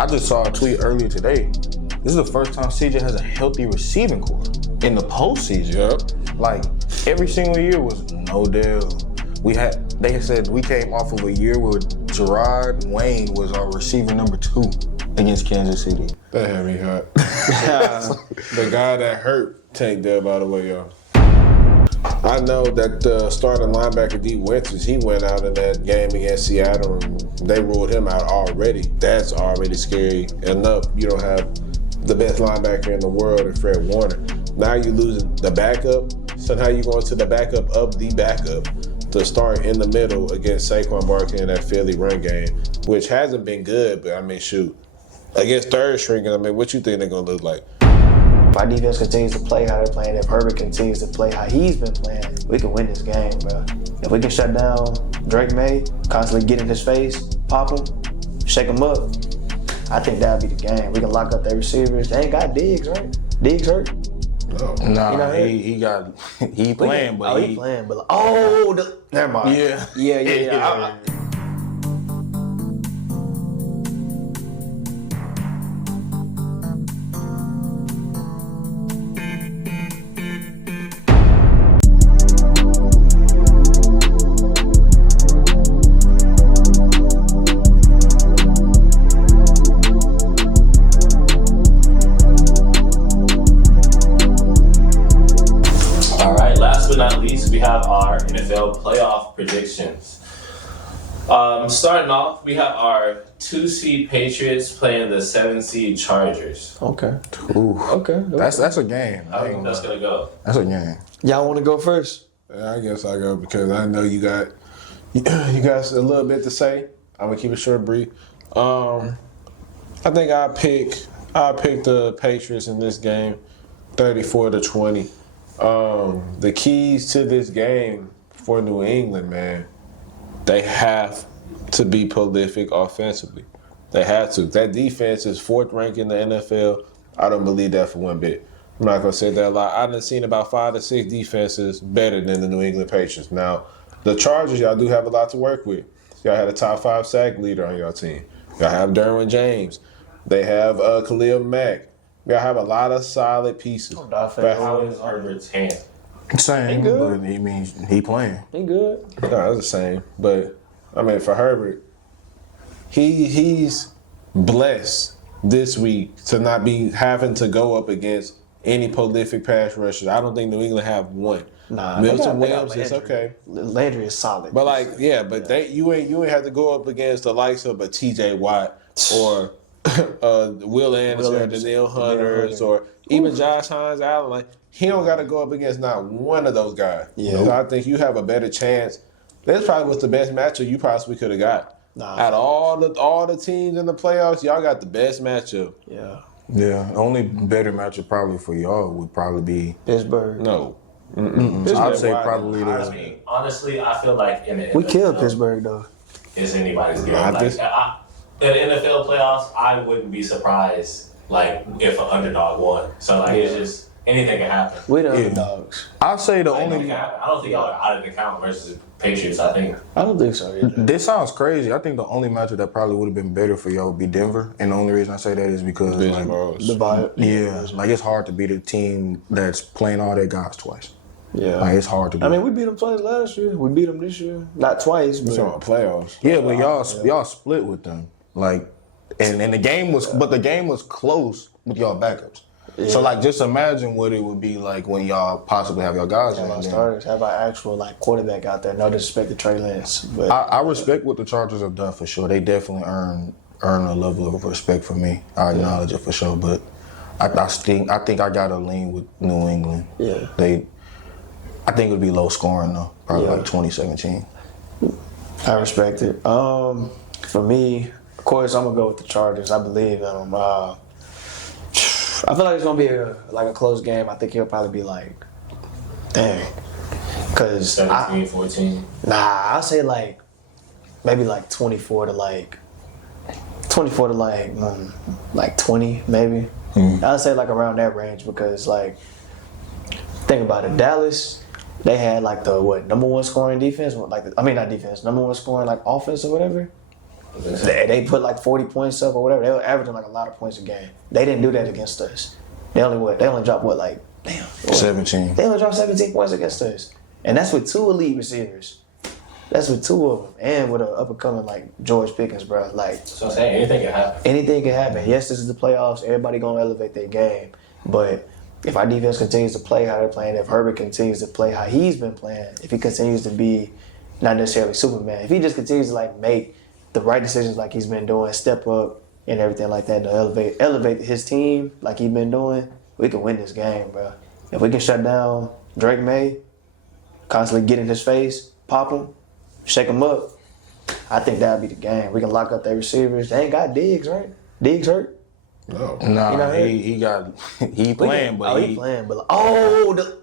I just saw a tweet earlier today. This is the first time CJ has a healthy receiving core in the postseason. Yep. Like, every single year was no deal. They said we came off of a year where Gerard Wayne was our receiver number 2 against Kansas City. That had me hot. The guy that hurt Tank Dell, by the way, y'all. I know that the starting linebacker, D. Winters, he went out in that game against Seattle and they ruled him out already. That's already scary enough. You don't have the best linebacker in the world in Fred Warner. Now you're losing the backup. So now you're going to the backup of the backup to start in the middle against Saquon Barkley in that Philly run game, which hasn't been good, but I mean, shoot. Against third string, I mean, what you think they're going to look like? If our defense continues to play how they're playing, if Herbert continues to play how he's been playing, we can win this game, bro. If we can shut down Drake Maye, constantly get in his face, pop him, shake him up, I think that'll be the game. We can lock up their receivers. They ain't got Diggs, right? Diggs hurt? No. Nah, he playing, but he playing, but never mind. Yeah. We have our NFL playoff predictions. Starting off, we have our 2-seed Patriots playing the 7-seed Chargers. Okay. Ooh. Okay. That's a game. How do you think that's gonna go? That's a game. Y'all want to go first? Yeah, I guess I go because I know you got a little bit to say. I'm gonna keep it short and brief. I think I'll pick the Patriots in this game, 34-20. The keys to this game for New England, man, they have to be prolific offensively. They have to. That defense is 4th ranked in the NFL. I don't believe that for one bit. I'm not going to say that a lot. I've seen about 5 to 6 defenses better than the New England Patriots. Now, the Chargers, y'all do have a lot to work with. Y'all had a top 5 sack leader on your team. Y'all have Derwin James. They have Khalil Mack. Y'all have a lot of solid pieces. How is Herbert's hand? Same, but he means he playing. He good. No, that's the same. But, I mean, for Herbert, he's blessed this week to not be having to go up against any prolific pass rushers. I don't think New England have one. Nah, Milton Williams is okay. Landry is solid. But you ain't have to go up against the likes of a T.J. Watt or Will Anderson or Danielle Hunters or even Josh Hines Allen. Like, he don't got to go up against not one of those guys. Yeah. So I think you have a better chance. This probably was the best matchup you possibly could have got. Out of all the teams in the playoffs, y'all got the best matchup. Yeah. Yeah. The only better matchup probably for y'all would probably be Pittsburgh. No. I'd say probably I mean, honestly, I feel like in the We NFL, killed Pittsburgh though. Is anybody's game. Nah, Like, in the NFL playoffs, I wouldn't be surprised like if an underdog won. So like it's just anything can happen. We the underdogs. I'll say the Anything only. can happen. I don't think y'all are out of the count versus the Patriots. I think I don't think so either. This sounds crazy. I think the only matchup that probably would have been better for y'all would be Denver, and the only reason I say that is because The vibe. yeah, like it's hard to beat a team that's playing all their guys twice. Yeah. Like it's hard to do. I mean, we beat them twice last year. We beat them this year. Not twice, but on playoffs. yeah, but y'all split with them. Like, and the game was, but the game was close with y'all backups. Yeah. So like, just imagine what it would be like when y'all possibly have your guys in. Starters, have our actual like quarterback out there. No disrespect to Trey Lance, but I respect what the Chargers have done for sure. They definitely earn a level of respect from me. I acknowledge it for sure, but I think I gotta lean with New England. Yeah, I think it would be low scoring though, probably like 2017. I respect it. For me, of course, I'm gonna go with the Chargers. I believe in them. I feel like it's gonna be a close game. I think he'll probably be like, dang, because 17-14. Nah, I'll say like maybe like 24 to 20 maybe. I'd say like around that range because like think about it, Dallas. They had like the number one scoring defense, not defense, number one scoring like offense or whatever. They put like 40 points up or whatever. They were averaging like a lot of points a game. They didn't do that against us. They only dropped what, 17. They only dropped 17 points against us. And that's with 2 elite receivers. That's with 2 of them. And with an up-and-coming like George Pickens, bro. Like, So I'm saying anything can happen. anything can happen. Yes, this is the playoffs. Everybody going to elevate their game. But if our defense continues to play how they're playing, if Herbert continues to play how he's been playing, if he continues to be not necessarily Superman, if he just continues to like make the right decisions like he's been doing, step up and everything like that, to elevate his team like he's been doing, we can win this game, bro. If we can shut down Drake Maye, constantly get in his face, pop him, shake him up, I think that'll be the game. We can lock up their receivers. They ain't got Diggs, right? Diggs hurt? No. Nah, You know, he playing, but he playing, but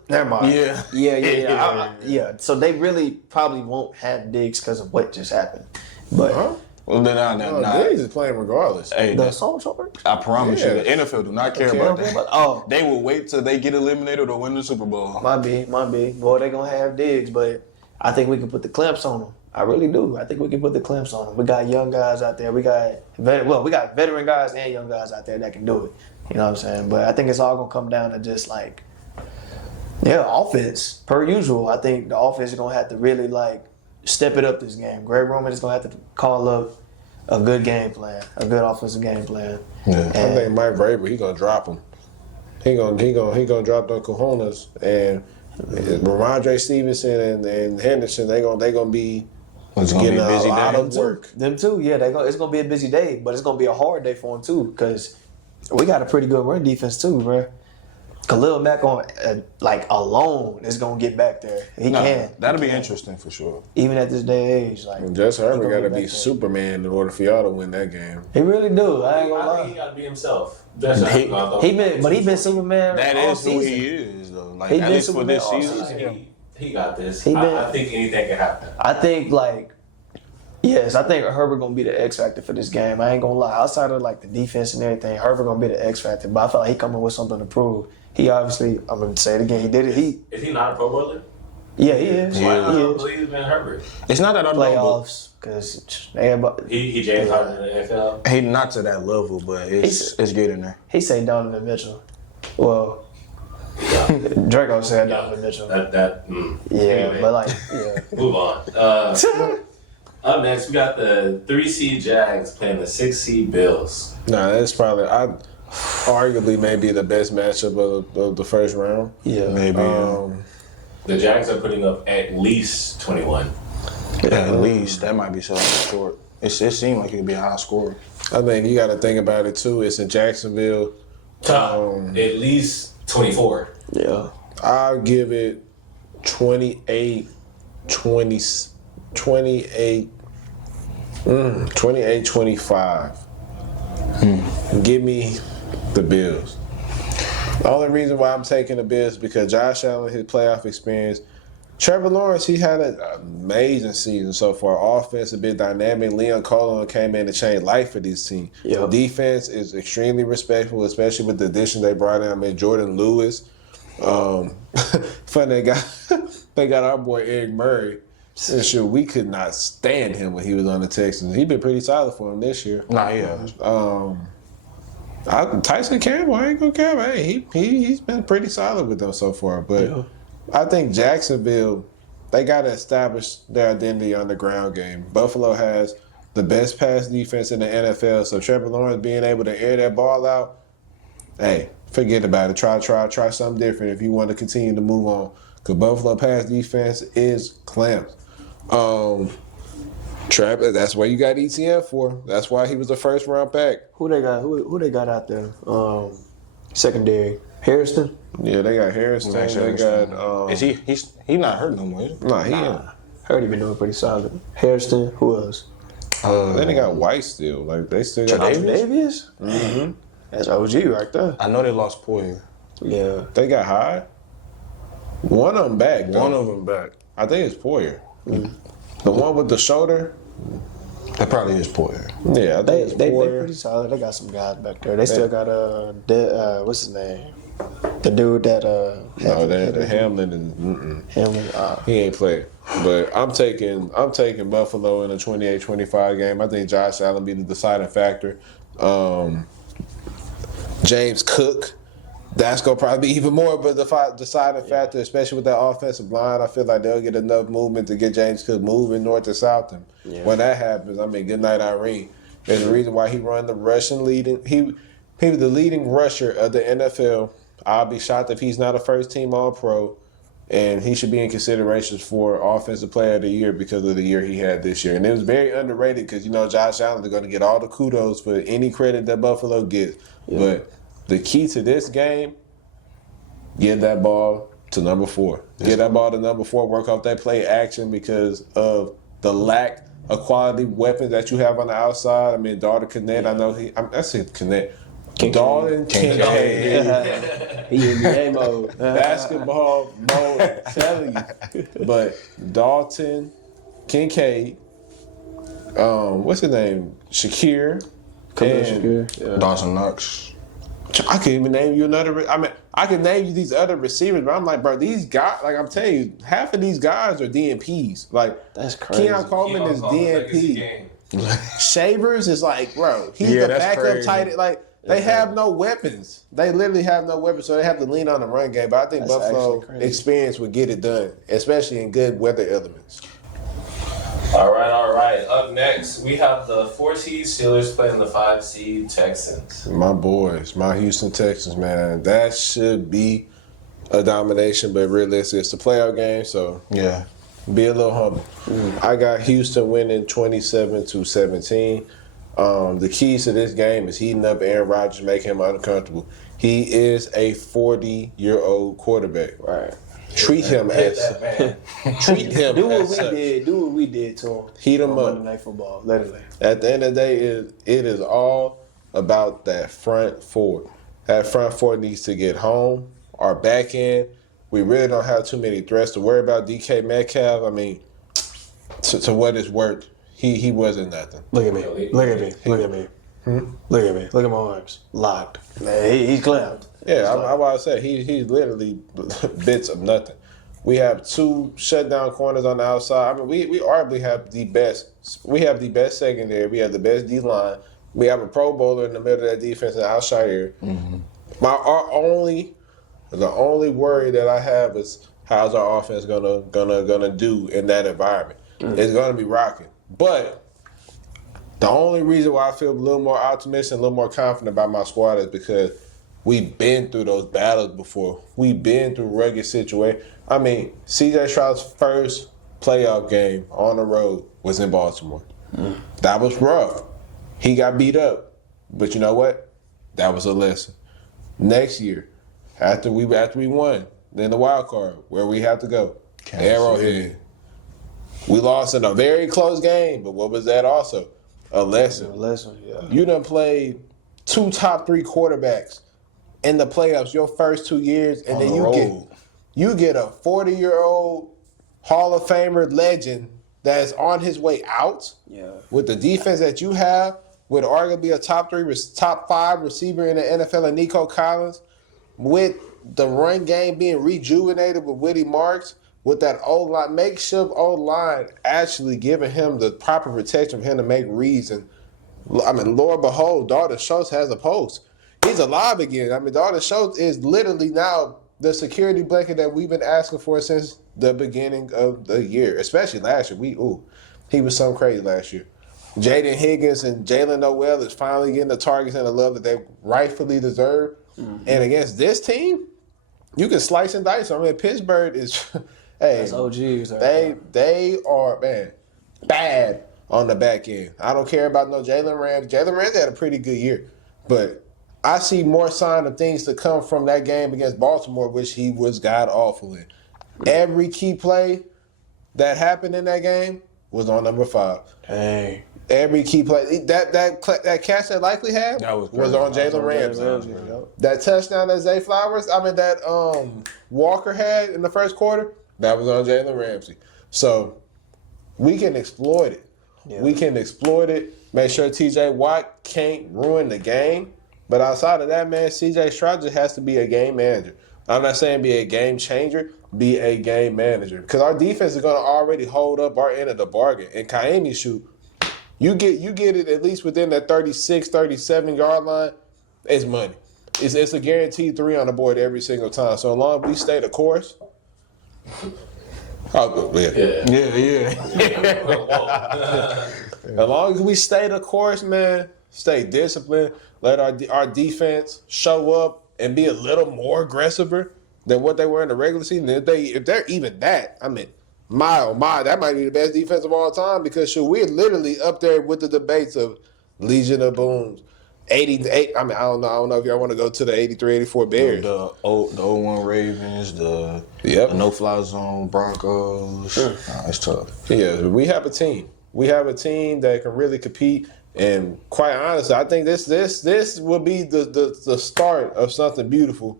never mind. Yeah. So they really probably won't have Diggs because of what just happened. But Well, nah. Diggs is playing regardless. Hey, the Soul Shower? I promise you, Yeah. the NFL do not care about that. Oh, They will wait till they get eliminated or win the Super Bowl. might be. Boy, they gonna have Diggs, but I think we can put the clamps on them. I really do. I think we can put the clamps on them. We got young guys out there. We got veteran guys and young guys out there that can do it. You know what I'm saying? But I think it's all gonna come down to just like, offense per usual. I think the offense is gonna have to really like step it up this game. Greg Roman is gonna have to call up a good game plan, a good offensive game plan. Yeah. I think Mike Vrabel, he gonna drop him. He gonna drop them cojones, and Ramondre Stevenson and Henderson, they gonna be It's gonna be getting a busy a lot day. of work. Them too, yeah. It's gonna be a busy day, but it's gonna be a hard day for them too, because we got a pretty good run defense too, bro. Khalil Mack on alone is gonna get back there. He can. That'll He be can. interesting for sure. Even at this day and age, like Justin Herbert he got to gonna be get back there. Superman in order for y'all to win that game. He really do. I ain't gonna I think he lie. got to be himself. He been Superman. That all is who season. he is, though. Like, He at been least for Superman this all season. season. He got this. He been- I think anything can happen. I think I think Herbert gonna be the X factor for this game. I ain't gonna lie. Outside of like the defense and everything, Herbert gonna be the X factor. But I feel like he coming with something to prove. He obviously, I'm gonna say it again. He did it. Is he not a Pro Bowler? He is. Why He not is. believe in Herbert? It's not that I don't know, Playoffs, because everybody. He James Harden in the NFL. but he not to that level, but it's getting there. He say Donovan Mitchell. Well, Draco said Donovan Mitchell. Anyway, but move on. Up next, we got the 3 seed Jags playing the 6 seed Bills. Nah, that's probably arguably maybe the best matchup of the first round. yeah. Maybe. The Jags are putting up at least 21. At least that might be something short. It seemed like it could be a high score. I think you got to think about it too. It's in Jacksonville. At least 24. Yeah. I'll give it 28, 25. Give me the Bills. The only reason why I'm taking the Bills is because Josh Allen, his playoff experience. Trevor Lawrence, he had an amazing season so far. Offense a bit dynamic. Leon Coleman came in to change life for this team. Yep. Defense is extremely respectful, especially with the addition they brought in. I mean, Jordan Lewis. Fun they got our boy Eric Murray. And sure, we could not stand him when he was on the Texans. He's been pretty solid for him this year. Nah, yeah. Tyson Campbell, I ain't gonna care. Hey, he's been pretty solid with them so far. But I think Jacksonville, they got to establish their identity on the ground game. Buffalo has the best pass defense in the NFL, so Trevor Lawrence being able to air that ball out, hey, forget about it. Try something different if you want to continue to move on. Because Buffalo pass defense is clamped. That's why you got ETN for. That's why he was the first round back. Who they got? Who they got out there? Secondary. Harrison. Yeah, they got Harrison. They got. Is he's not hurt no more, is he? Nah, he. Heard he been doing pretty solid. Harrison. Who else? Then they got White still. Like they still got. Davis. Mm-hmm. That's OG right there. I know they lost Poyer. Yeah. They got Hyde. One of them back. Though. One of them back. I think it's Poyer. The one with the shoulder. That probably is Poyer. Yeah, I think They it's pretty Poyer. solid. They got some guys back there. They still got what's his name? The dude that No, that Hamlin and Hamlin. he ain't played. But I'm taking Buffalo in a 28-25 game. I think Josh Allen be the deciding factor. James Cook, that's gonna probably be even more of a deciding factor, especially with that offensive line. I feel like they'll get enough movement to get James Cook moving north to south. And when that happens, I mean, good night, Irene. There's a reason why he run the rushing leading. He was the leading rusher of the NFL. I'll be shocked if he's not a first-team All-Pro, and he should be in considerations for Offensive Player of the Year because of the year he had this year. And it was very underrated because, Josh Allen is going to get all the kudos for any credit that Buffalo gets. Yeah. But the key to this game, get that ball to number 4. Get that ball to number 4, work off that play action because of the lack of quality weapons that you have on the outside. I mean, Dalton Kincaid, I said Kincaid. Dalton Kincaid. He in NBA mode. Basketball mode, I'm telling you. But Dalton Kincaid, what's his name? Shakir. Yeah. Dawson Knox. I can't even name you another. I mean, I can name you these other receivers, but I'm like, bro, these guys, like I'm telling you, half of these guys are DNPs. Like, that's crazy. Keon Coleman is DNP. Shavers is like, bro, he's the backup tight end. Like, they have no weapons. They literally have no weapons, so they have to lean on the run game. But I think Buffalo experience would get it done, especially in good weather elements. All right. Up next, we have the 4 seed Steelers playing the 5 seed Texans. My boys, my Houston Texans, man. That should be a domination, but realistically, it's a playoff game, so yeah, be a little humble. I got Houston winning 27-17. The keys to this game is heating up Aaron Rodgers, making him uncomfortable. He is a 40-year-old quarterback. Right. Treat him as treat him. Do what we did to him. Heat him up. Monday Night Football, literally. At the end of the day, it is all about that front four. That front four needs to get home. Our back end, we really don't have too many threats to worry about. DK Metcalf, I mean, to what it's worth, he wasn't nothing. Look at me. Look at me. Look at me. Look at me. Look at my arms. Locked. Man, he's clamped. Yeah, I'm about to say he's literally bits of nothing. We have 2 shutdown corners on the outside. I mean, we arguably have the best. We have the best secondary. We have the best D line. We have a Pro Bowler in the middle of that defense and Alshire. Mm-hmm. The only worry that I have is how's our offense gonna do in that environment. It's gonna be rocking, but. The only reason why I feel a little more optimistic and a little more confident about my squad is because we've been through those battles before. We've been through rugged situations. I mean, C.J. Stroud's first playoff game on the road was in Baltimore. That was rough. He got beat up. But you know what? That was a lesson. Next year, after we won, then the wild card, where we have to go? Arrowhead. We lost in a very close game, but what was that also? A lesson. Yeah. You done played 2 top 3 quarterbacks in the playoffs your first 2 years, and then you get a 40-year-old Hall of Famer legend that's on his way out. Yeah. With the defense that you have, with arguably a top 5 receiver in the NFL, and Nico Collins, with the run game being rejuvenated with Woody Marks. With that makeshift old line actually giving him the proper protection for him to make reads. And, I mean, Lord behold, Dalton Schultz has a post. He's alive again. I mean, Dalton Schultz is literally now the security blanket that we've been asking for since the beginning of the year, especially last year. He was something crazy last year. Jaden Higgins and Jalen Noel is finally getting the targets and the love that they rightfully deserve. Mm-hmm. And against this team, you can slice and dice. I mean, Pittsburgh is... Hey, that's OGs. They are, man, bad on the back end. I don't care about no Jalen Ramsey. Jalen Ramsey had a pretty good year. But I see more sign of things to come from that game against Baltimore, which he was god-awful in. Every key play that happened in that game was on number 5. Dang. Every key play. That catch that Likely had was on Jalen Ramsey. That touchdown that Zay Flowers, that Walker had in the first quarter, that was on Jalen Ramsey. So we can exploit it. Yeah. We can exploit it. Make sure TJ Watt can't ruin the game. But outside of that, man, CJ Stroud just has to be a game manager. I'm not saying be a game changer, be a game manager. Because our defense is going to already hold up our end of the bargain. And Kaimi shoot, you get it at least within that 36, 37-yard line, it's money. It's a guaranteed 3 on the board every single time. So as long as we stay the course. Oh, yeah. As long as we stay the course, man, stay disciplined, let our defense show up and be a little more aggressive than what they were in the regular season. If they're even that, I mean, that might be the best defense of all time because we're literally up there with the debates of Legion of Booms, 88. I mean, I don't know if y'all want to go to the 83, 84 Bears. The 01 Ravens, the no-fly zone Broncos. It's tough. Yeah, we have a team. We have a team that can really compete. And quite honestly, I think this will be the start of something beautiful.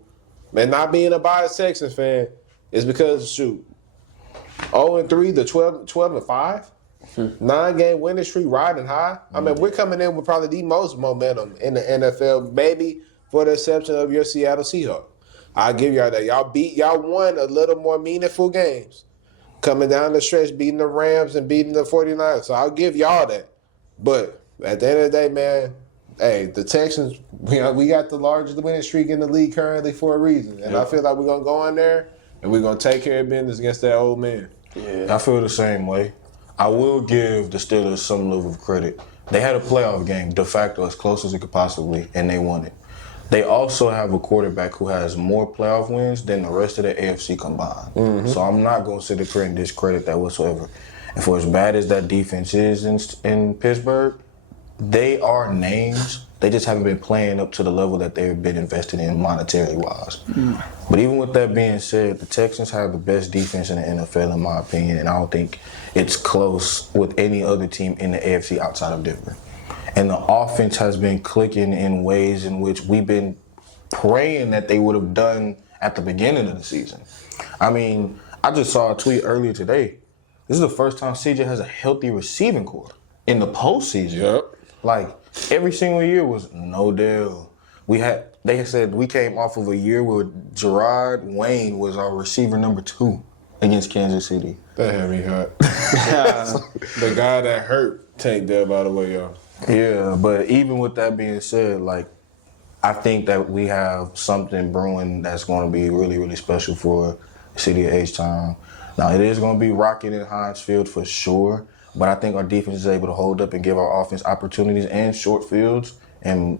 And not being a biased Texans fan is because, 0-3 to 12-5, 9-game winning streak riding high. I mean, we're coming in with probably the most momentum in the NFL, maybe for the exception of your Seattle Seahawks. I'll give y'all that. Y'all won a little more meaningful games. Coming down the stretch, beating the Rams and beating the 49ers. So I'll give y'all that. But at the end of the day, man, hey, the Texans, we got the largest winning streak in the league currently for a reason. And I feel like we're going to go in there and we're going to take care of business against that old man. Yeah, I feel the same way. I will give the Steelers some level of credit. They had a playoff game, de facto, as close as it could possibly, and they won it. They also have a quarterback who has more playoff wins than the rest of the AFC combined. Mm-hmm. So I'm not going to sit there and discredit that whatsoever. And for as bad as that defense is in Pittsburgh, they are names. They just haven't been playing up to the level that they've been invested in monetary-wise. Mm. But even with that being said, the Texans have the best defense in the NFL, in my opinion, and I don't think it's close with any other team in the AFC outside of Denver. And the offense has been clicking in ways in which we've been praying that they would have done at the beginning of the season. I mean, I just saw a tweet earlier today. This is the first time CJ has a healthy receiving core in the postseason. Yep. Like, every single year was no deal. They said we came off of a year where Gerard Wayne was our receiver number 2 against Kansas City. That had me hot. The guy that hurt Tank Dell, by the way, y'all. Yeah, but even with that being said, like, I think that we have something brewing that's going to be really, really special for the city of H-Town. Now, it is going to be rocking in Heinz Field for sure, but I think our defense is able to hold up and give our offense opportunities and short fields. And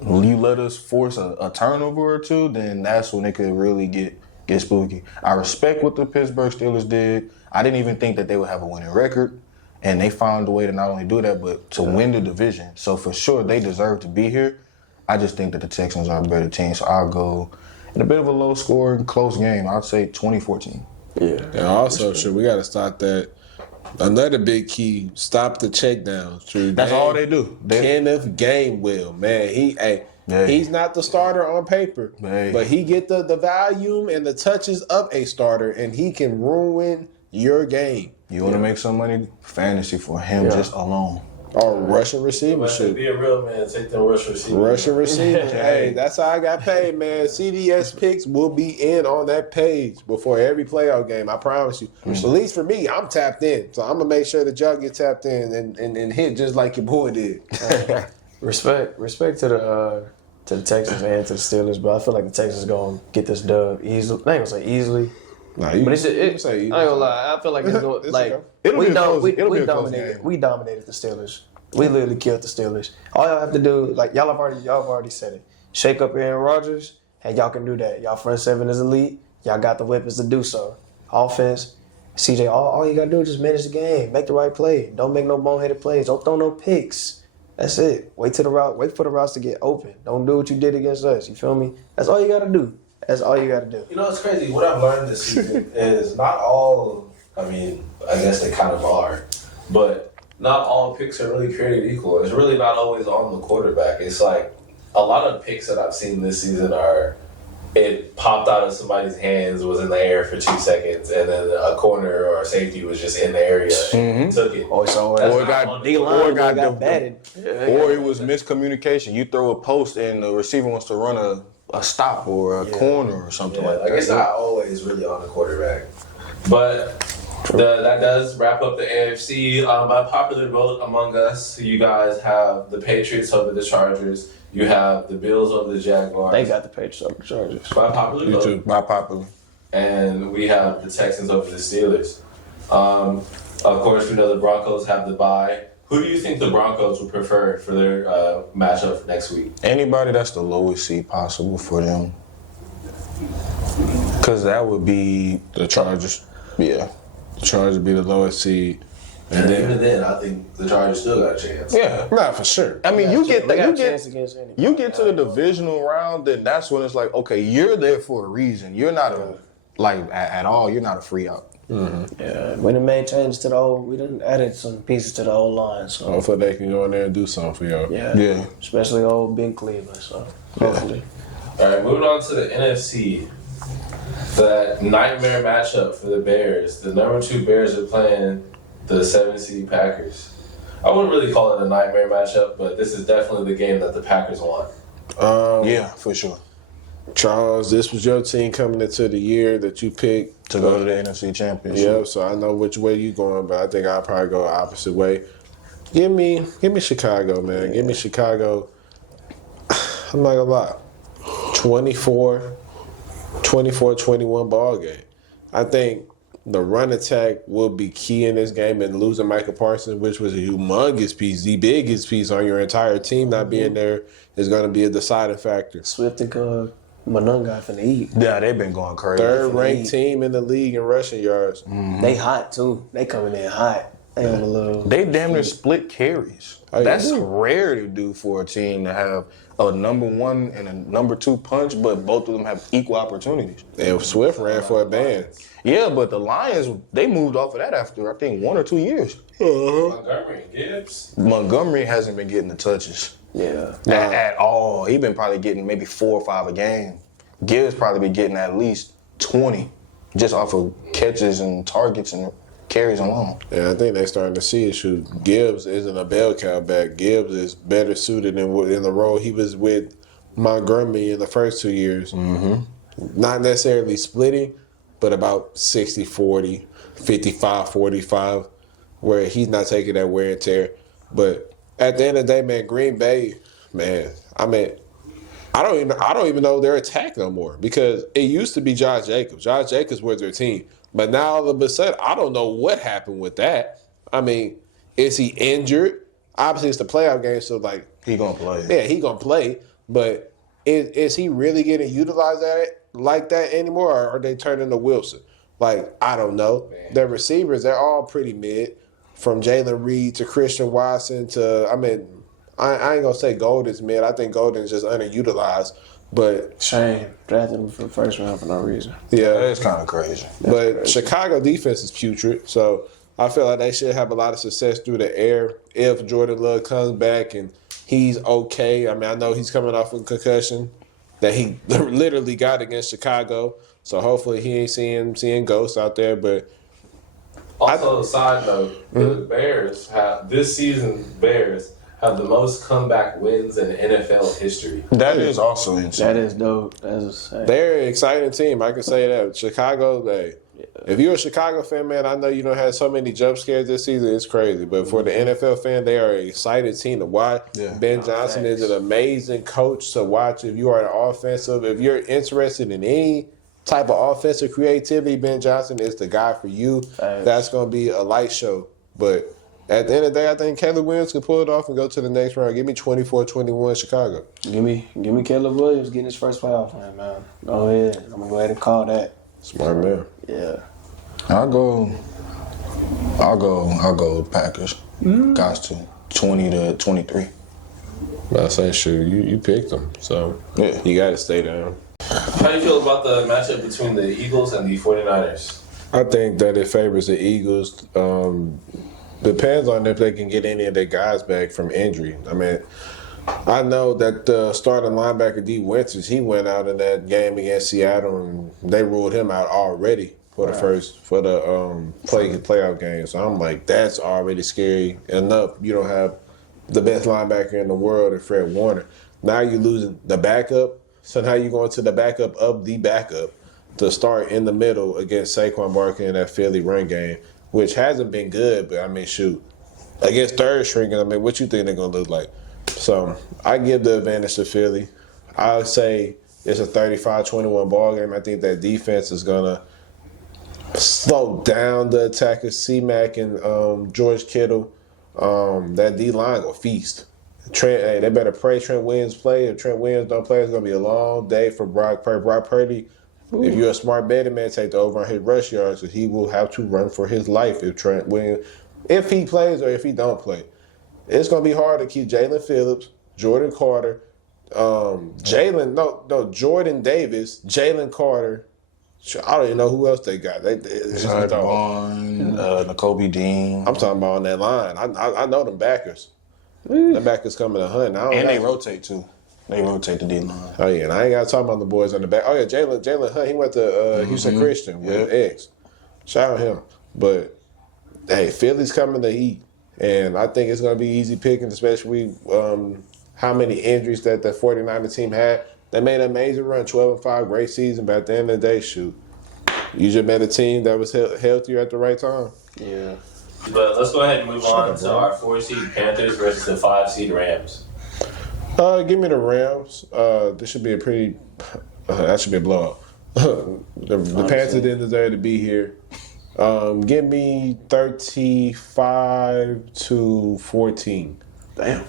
you let us force a turnover or two, then that's when it could really get spooky. I respect what the Pittsburgh Steelers did. I didn't even think that they would have a winning record. And they found a way to not only do that, but to win the division. So for sure, they deserve to be here. I just think that the Texans are a better team. So I'll go in a bit of a low-scoring, close game. I'd say 2014. Yeah. And also, we got to stop that. Another big key, stop the checkdowns. That's all they do. Kenneth Gainwell, man. He's not the starter on paper, but he get the volume and the touches of a starter, and he can ruin your game. You want to make some money? Fantasy for him just alone. Or Russian receiver shit. Be a real man, take them Russian receivers. Russian receivers. Hey, that's how I got paid, man. CDS picks will be in on that page before every playoff game. I promise you. At least for me, I'm tapped in. So I'm going to make sure that y'all get tapped in and hit just like your boy did. Respect to the Texans and to the Steelers, but I feel like the Texans going to get this dub easily. I ain't going to say easily. Nah, but I ain't gonna lie. I feel like it's going like we dominated. We dominated the Steelers. We literally killed the Steelers. All y'all have to do, like y'all have already said it. Shake up Aaron Rodgers, and y'all can do that. Y'all front seven is elite. Y'all got the weapons to do so. Offense, CJ. All you gotta do is just manage the game, make the right play. Don't make no boneheaded plays. Don't throw no picks. That's it. Wait for the routes to get open. Don't do what you did against us. You feel me? That's all you gotta do. That's all you got to do. You know, it's crazy. What I've learned this season is not all, I guess they kind of are, but not all picks are really created equal. It's really not always on the quarterback. It's like a lot of picks that I've seen this season are, it popped out of somebody's hands, was in the air for 2 seconds, and then a corner or a safety was just in the area and took it. Or it got batted. Or it was miscommunication. You throw a post and the receiver wants to run a stop or a corner or something like that. It's not always really on the quarterback. But that does wrap up the AFC. By popular vote among us, you guys have the Patriots over the Chargers. You have the Bills over the Jaguars. They got the Patriots over the Chargers. By popular You vote. too. Not popular. And we have the Texans over the Steelers. Of course, we know the Broncos have the bye. Who do you think the Broncos would prefer for their matchup next week? Anybody that's the lowest seed possible for them. Because that would be, The Chargers. yeah. The Chargers be the lowest seed. And even then, I think the Chargers still got a chance. Yeah. Nah, for sure. I mean, They got a chance you against anybody. get to the divisional round, then that's when it's like, okay, you're there for a reason. You're not at all. You're not a free out. Yeah, we done made changes to the old. We done added some pieces to the old line. So Hopefully they can go in there and do something for y'all. Yeah. especially old Ben Cleveland. So hopefully, All right, moving on to the NFC. That nightmare matchup for the Bears. The number 2 Bears are playing the 7 seed Packers. I wouldn't really call it a nightmare matchup, but this is definitely the game that the Packers want. Yeah, for sure. Charles, this was your team coming into the year that you picked To go to the NFC Championship. Yeah, so I know which way you going, but I think I'll probably go the opposite way. Give me Chicago, man. Give me Chicago. I'm not gonna lie. 24-21 ball game. I think the run attack will be key in this game, and losing Michael Parsons, which was a humongous piece, the biggest piece on your entire team not being there, is going to be a deciding factor. Swift and Monunga finna eat. Yeah, they've been going crazy. Third ranked team in the league in rushing yards. They hot too. They coming in hot. They on a little. They damn near split carries. Oh, yeah. That's rare to do for a team to have a number 1 and a number 2 punch, but both of them have equal opportunities. And Swift ran for a band. Yeah, but the Lions, they moved off of that after, I think, 1 or 2 years. Montgomery, Gibbs. Montgomery hasn't been getting the touches Yeah. at all. He's been probably getting maybe 4 or 5 a game. Gibbs probably been getting at least 20 just off of catches and targets and carries alone. And I think they're starting to see it. Shoot, Gibbs isn't a bell cow back. Gibbs is better suited in the role he was with Montgomery in the first 2 years. Mm-hmm. Not necessarily splitting, but about 60-40, 55-45, where he's not taking that wear and tear. But at the end of the day, man, Green Bay, man, I mean, I don't even know their attack no more, because it used to be Josh Jacobs. Josh Jacobs was their team. But now all of a sudden, I don't know what happened with that. I mean, is he injured? Obviously, it's the playoff game, so like, He gonna play. yeah, he gonna play. But is he really getting utilized at it like that anymore, or are they turning to Wilson? Like, I don't know. Their receivers, they're all pretty mid, from Jalen Reed to Christian Watson to, I mean, I ain't gonna say Golden's mid. I think Golden's just underutilized. But Shame. Drafted him for the first round for no reason. yeah, That's kind of crazy. but Chicago defense is putrid, so I feel like they should have a lot of success through the air if Jordan Love comes back and he's okay. I mean, I know he's coming off a concussion that he literally got against Chicago, so hopefully he ain't seeing ghosts out there. But Also, side note, the Bears have this season. Bears have the most comeback wins in NFL history. That is also insane. That is dope. That's insane. they're an exciting team. I can say that. Chicago, if you're a Chicago fan, man, I know you don't have so many jump scares this season. It's crazy. But for the NFL fan, they are an excited team to watch. Yeah. Ben Johnson is an amazing coach to watch. If you are an offensive, if you're interested in any type of offensive creativity, Ben Johnson is the guy for you. Thanks. That's going to be a light show. But at the end of the day, I think Caleb Williams can pull it off and go to the next round. Give me 24-21 Chicago. Give me Caleb Williams getting his first playoff win, man. Go ahead. I'm gonna go ahead and call that. Smart man. Yeah. I'll go Packers. Got to 20-23. I say, sure, you picked them, so Yeah. you got to stay down. How do you feel about the matchup between the Eagles and the 49ers? I think that it favors the Eagles. Depends on if they can get any of their guys back from injury. I mean, I know that the starting linebacker D. Winters, he went out in that game against Seattle, and they ruled him out already for the playoff game. So I'm like, that's already scary enough. You don't have the best linebacker in the world in Fred Warner. Now you're losing the backup. So now you going to the backup of the backup to start in the middle against Saquon Barkley in that Philly run game, which hasn't been good, but I mean, shoot. Against third string, I mean, what you think they're going to look like? So I give the advantage to Philly. I would say it's a 35-21 ball game. I think that defense is going to slow down the attackers, C-Mac and George Kittle. That D-line will feast. Trent, hey, they better pray Trent Williams play. If Trent Williams don't play, it's going to be a long day for Brock Purdy. Brock Purdy, if you're a smart betting man, take the over on his rush yards because he will have to run for his life if Trent Williams, if he plays or if he don't play. It's going to be hard to keep Jalen Phillips, Jordan Carter, Jordan Davis, Jalen Carter. I don't even know who else they got. Zach Bond, N'Kobe Dean. I'm talking about on that line. I know them backers. The backers coming to hunt. And they rotate, too. They rotate the D-line. Oh, yeah. And I ain't got to talk about the boys on the back. Oh, yeah. Jalen Hunt, he went to Houston Christian with X. Shout out him. But, hey, Philly's coming to eat. And I think it's going to be easy picking, especially how many injuries that the 49er team had. They made an amazing run, 12-5, great season. But at the end of the day, shoot, you just met a team that was healthier at the right time. Yeah. But let's go ahead and move on to our 4-seed Panthers versus the 5-seed Rams. Give me the Rams. This should be a pretty. That should be a blowout. The Panthers didn't deserve to be here. Give me 35-14. Damn.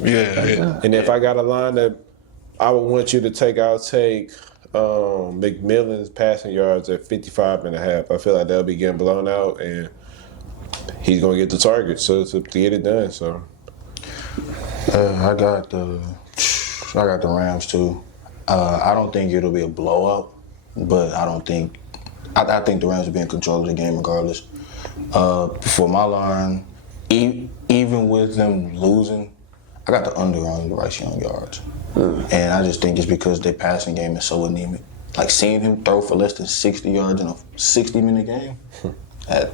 Yeah. And if I got a line that I would want you to take, I'll take McMillan's passing yards at 55.5. I feel like they'll be getting blown out, and he's gonna get the target to get it done. So I got the Rams too. I don't think it'll be a blowout, but I think the Rams will be in control of the game regardless. For my line, even with them losing, I got the under on Bryce Young yards. And I just think it's because their passing game is so anemic. Like seeing him throw for less than 60 yards in a 60-minute game, that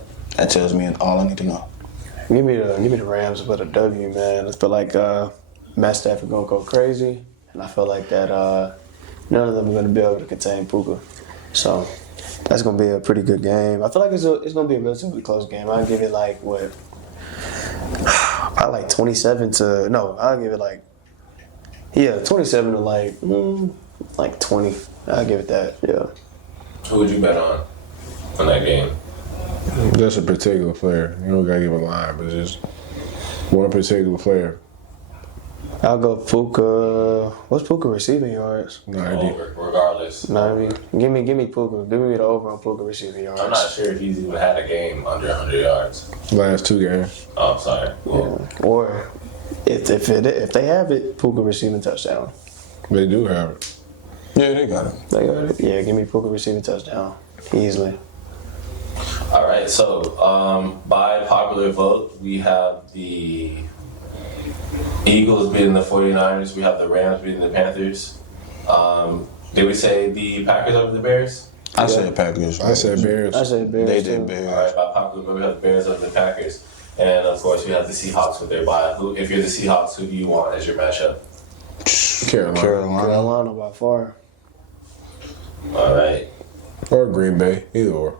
tells me all I need to know. Give me the Rams with a W, man. I feel like Matt Stafford gonna go crazy, and I feel like that none of them are gonna be able to contain Puka. So that's gonna be a pretty good game. I feel like it's gonna be a relatively close game. I'll give it like what? Probably like 27 to no. I'll give it like 27 to like 20. I'll give it that. Yeah. Who would you bet on that game? Just a particular player. You don't gotta give a line, but just one particular player. I'll go Puka. What's Puka receiving yards? No idea. Over, regardless. No, I mean, give me Puka. Give me the over on Puka receiving yards. I'm not sure if he's even had a game under 100 yards. Last 2 games. Oh, I'm sorry. Well, Yeah. Or if they have it, Puka receiving touchdown. They do have it. Yeah, they got it. They got it. Yeah, give me Puka receiving touchdown easily. all right, so by popular vote, we have the Eagles beating the 49ers. We have the Rams beating the Panthers. Did we say the Packers over the Bears? I said Packers. I said Bears. I said Bears. They too. did All Bears. right, by popular vote, we have the Bears over the Packers. And, of course, we have the Seahawks with their bye. If you're the Seahawks, who do you want as your matchup? Carolina. Carolina by far. All right. Or Green Bay. Either or.